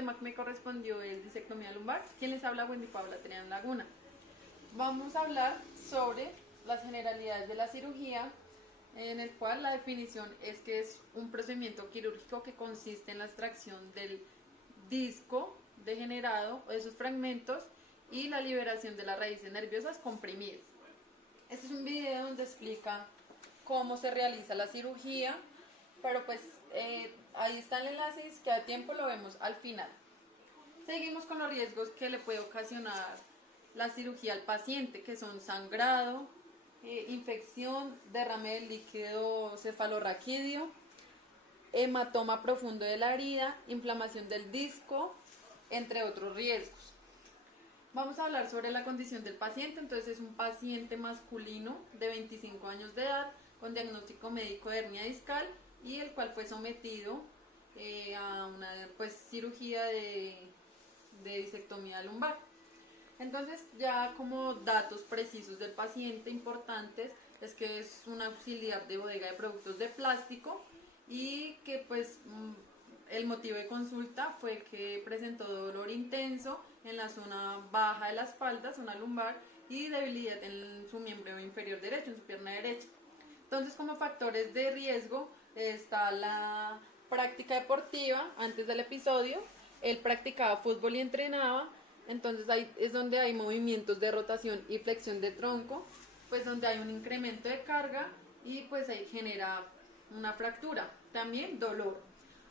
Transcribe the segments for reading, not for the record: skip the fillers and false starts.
tema que me correspondió es disectomía lumbar. ¿Quién les habla? Wendy Paula Triana Laguna. Vamos a hablar sobre las generalidades de la cirugía, en el cual la definición es que es un procedimiento quirúrgico que consiste en la extracción del disco degenerado o de sus fragmentos y la liberación de las raíces nerviosas comprimidas. Este es un video donde explica cómo se realiza la cirugía, pero pues ahí está el enlace y si queda tiempo lo vemos al final. Seguimos con los riesgos que le puede ocasionar la cirugía al paciente, que son sangrado, infección, derrame de líquido cefalorraquídeo, hematoma profundo de la herida, inflamación del disco, entre otros riesgos. Vamos a hablar sobre la condición del paciente. Entonces es un paciente masculino de 25 años de edad con diagnóstico médico de hernia discal y el cual fue sometido a una cirugía de disectomía lumbar. Entonces ya como datos precisos del paciente importantes es que es un auxiliar de bodega de productos de plástico y que el motivo de consulta fue que presentó dolor intenso en la zona baja de la espalda, zona lumbar, y debilidad en su miembro inferior derecho, en su pierna derecha. Entonces, como factores de riesgo está la práctica deportiva. Antes del episodio, él practicaba fútbol y entrenaba, entonces ahí es donde hay movimientos de rotación y flexión de tronco, pues donde hay un incremento de carga y pues ahí genera una fractura, también dolor.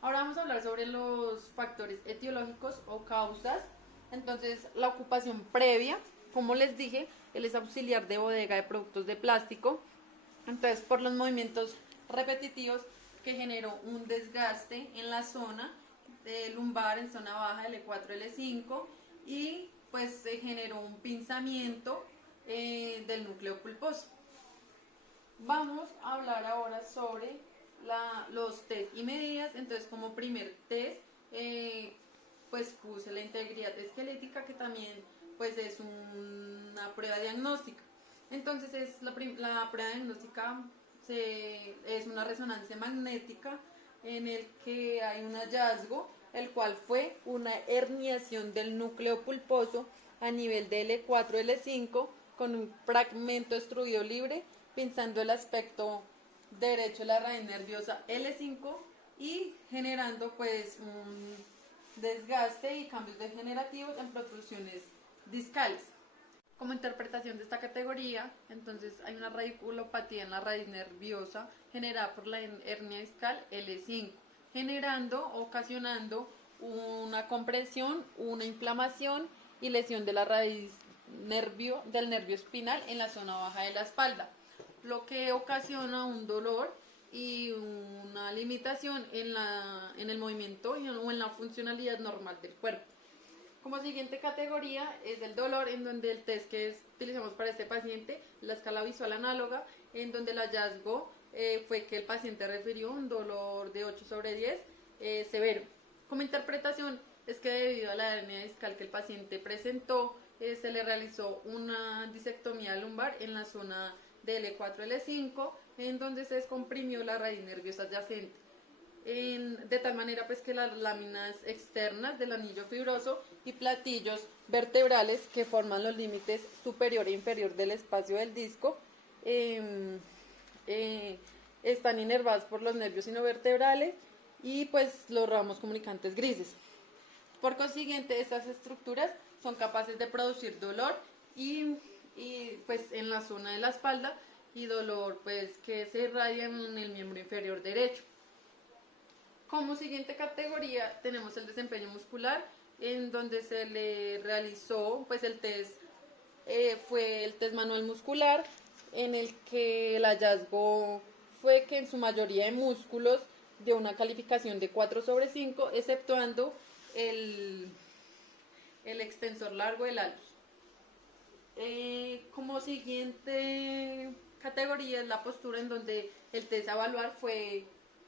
Ahora vamos a hablar sobre los factores etiológicos o causas. Entonces, la ocupación previa, como les dije, él es auxiliar de bodega de productos de plástico. Entonces, por los movimientos repetitivos que generó un desgaste en la zona lumbar, en zona baja, L4, L5, y pues se generó un pinzamiento del núcleo pulposo. Vamos a hablar ahora sobre los test y medidas. Entonces, como primer test, pues puse la integridad esquelética, que también pues es una prueba diagnóstica. Entonces la prueba diagnóstica es una resonancia magnética en el que hay un hallazgo, el cual fue una herniación del núcleo pulposo a nivel de L4, L5, con un fragmento extruido libre, pinzando el aspecto derecho de la raíz nerviosa L5 y generando pues un desgaste y cambios degenerativos en protrusiones discales. Como interpretación de esta categoría, entonces hay una radiculopatía en la raíz nerviosa generada por la hernia discal L5, ocasionando una compresión, una inflamación y lesión de la raíz del nervio espinal en la zona baja de la espalda, lo que ocasiona un dolor y una limitación en el movimiento o en la funcionalidad normal del cuerpo. Como siguiente categoría es el dolor, en donde el test que utilizamos para este paciente, la escala visual análoga, en donde el hallazgo fue que el paciente refirió un dolor de 8/10 severo. Como interpretación es que debido a la hernia discal que el paciente presentó, se le realizó una disectomía lumbar en la zona de L4, L5, en donde se descomprimió la raíz nerviosa adyacente, de tal manera pues que las láminas externas del anillo fibroso y platillos vertebrales que forman los límites superior e inferior del espacio del disco están inervados por los nervios sinovertebrales y pues los ramos comunicantes grises. Por consiguiente, estas estructuras son capaces de producir dolor y pues en la zona de la espalda, y dolor pues que se irradia en el miembro inferior derecho. Como siguiente categoría tenemos el desempeño muscular, en donde se le realizó pues el test, fue el test manual muscular, en el que el hallazgo fue que en su mayoría de músculos dio una calificación de 4/5, exceptuando el extensor largo del alus. Como siguiente categoría es la postura, en donde el test a evaluar fue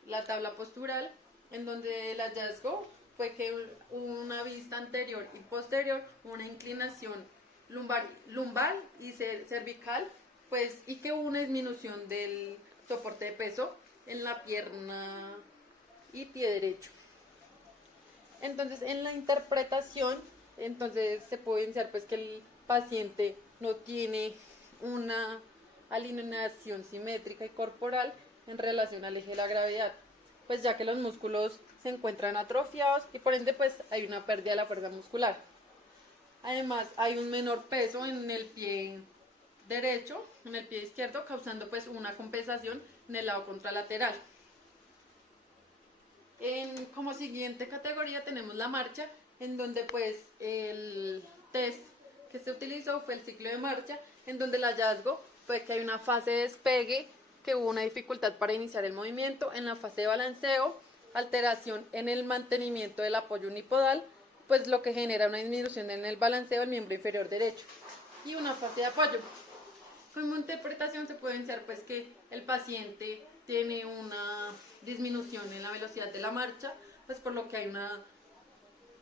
la tabla postural, en donde el hallazgo fue que una vista anterior y posterior, una inclinación lumbar y cervical, pues, y que hubo una disminución del soporte de peso en la pierna y pie derecho. Entonces, en la interpretación, entonces se puede evidenciar pues que el paciente no tiene una alineación simétrica y corporal en relación al eje de la gravedad, pues ya que los músculos se encuentran atrofiados y por ende pues hay una pérdida de la fuerza muscular. Además, hay un menor peso en el pie derecho, en el pie izquierdo, causando pues una compensación en el lado contralateral. Como siguiente categoría tenemos la marcha, en donde pues el test que se utilizó fue el ciclo de marcha, en donde el hallazgo fue que hay una fase de despegue, que hubo una dificultad para iniciar el movimiento, en la fase de balanceo, alteración en el mantenimiento del apoyo unipodal, pues lo que genera una disminución en el balanceo del miembro inferior derecho, y una fase de apoyo. Como interpretación se puede evidenciar pues que el paciente tiene una disminución en la velocidad de la marcha, pues por lo que hay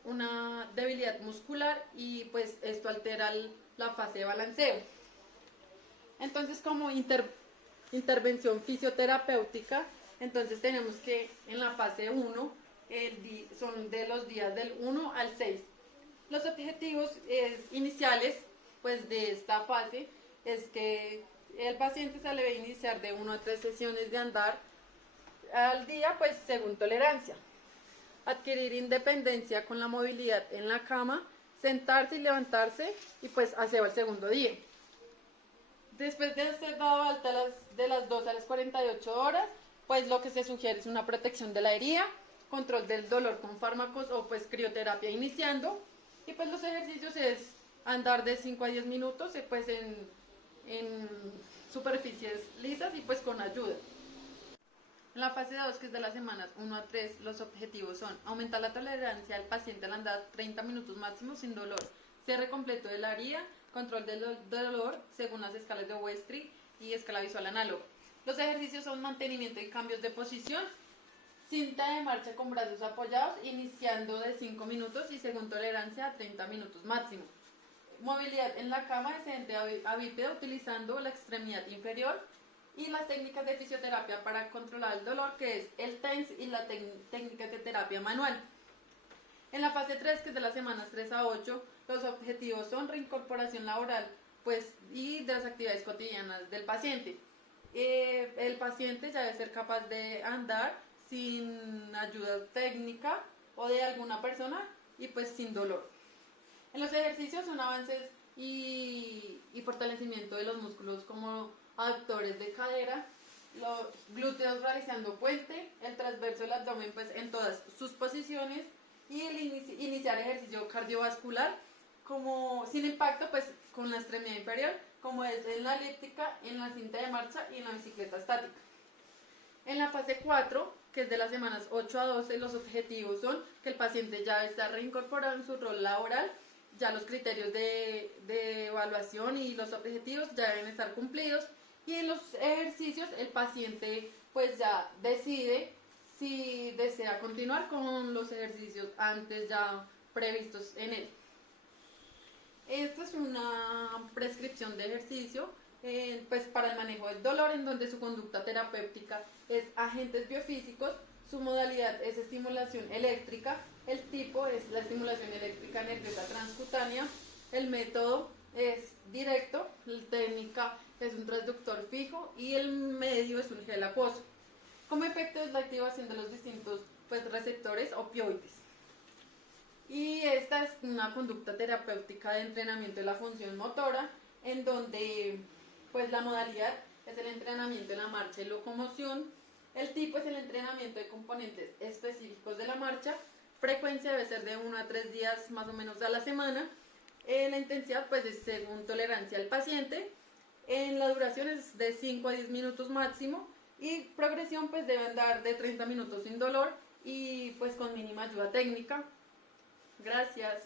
una debilidad muscular y pues esto altera la fase de balanceo. Entonces, como intervención fisioterapéutica, entonces tenemos que en la fase 1 son de los días del 1 al 6. Los objetivos iniciales pues de esta fase es que el paciente se le debe iniciar de 1 a 3 sesiones de andar al día, pues según tolerancia. Adquirir independencia con la movilidad en la cama, sentarse y levantarse y pues aseo al segundo día. Después de ser dado alta de las 2 a las 48 horas, pues lo que se sugiere es una protección de la herida, control del dolor con fármacos o pues crioterapia iniciando, y pues los ejercicios es andar de 5 a 10 minutos pues en superficies lisas y pues con ayuda. En la fase 2, que es de las semanas 1 a 3, los objetivos son aumentar la tolerancia del paciente al andar 30 minutos máximo sin dolor, cierre completo de la herida, control del dolor según las escalas de Westry y escala visual análoga. Los ejercicios son mantenimiento y cambios de posición, cinta de marcha con brazos apoyados, iniciando de 5 minutos y según tolerancia a 30 minutos máximo. Movilidad en la cama descendente a bípeda utilizando la extremidad inferior, y las técnicas de fisioterapia para controlar el dolor, que es el TENS y la técnica de terapia manual. En la fase 3, que es de las semanas 3 a 8, los objetivos son reincorporación laboral pues, y de las actividades cotidianas del paciente. El paciente ya debe ser capaz de andar sin ayuda técnica o de alguna persona y pues sin dolor. En los ejercicios son avances y fortalecimiento de los músculos como aductores de cadera, los glúteos realizando puente, el transverso del abdomen pues en todas sus posiciones, y el iniciar ejercicio cardiovascular como sin impacto pues con la extremidad inferior, como es en la elíptica, en la cinta de marcha y en la bicicleta estática. En la fase 4, que es de las semanas 8 a 12, los objetivos son que el paciente ya está reincorporado en su rol laboral, ya los criterios de evaluación y los objetivos ya deben estar cumplidos, y en los ejercicios el paciente pues ya decide si desea continuar con los ejercicios antes ya previstos en él. Esta es una prescripción de ejercicio pues para el manejo del dolor, en donde su conducta terapéutica es agentes biofísicos, su modalidad es estimulación eléctrica, el tipo es la estimulación eléctrica nerviosa transcutánea, el método es directo, la técnica es un transductor fijo y el medio es un gel acuoso. Como efecto es la activación de los distintos pues, receptores opioides. Y esta es una conducta terapéutica de entrenamiento de la función motora, en donde pues, la modalidad es el entrenamiento de la marcha y locomoción, el tipo es el entrenamiento de componentes específicos de la marcha, frecuencia debe ser de 1 a 3 días más o menos a la semana, la intensidad pues es según tolerancia al paciente, la duración es de 5 a 10 minutos máximo, y progresión pues debe andar de 30 minutos sin dolor y pues con mínima ayuda técnica. Gracias.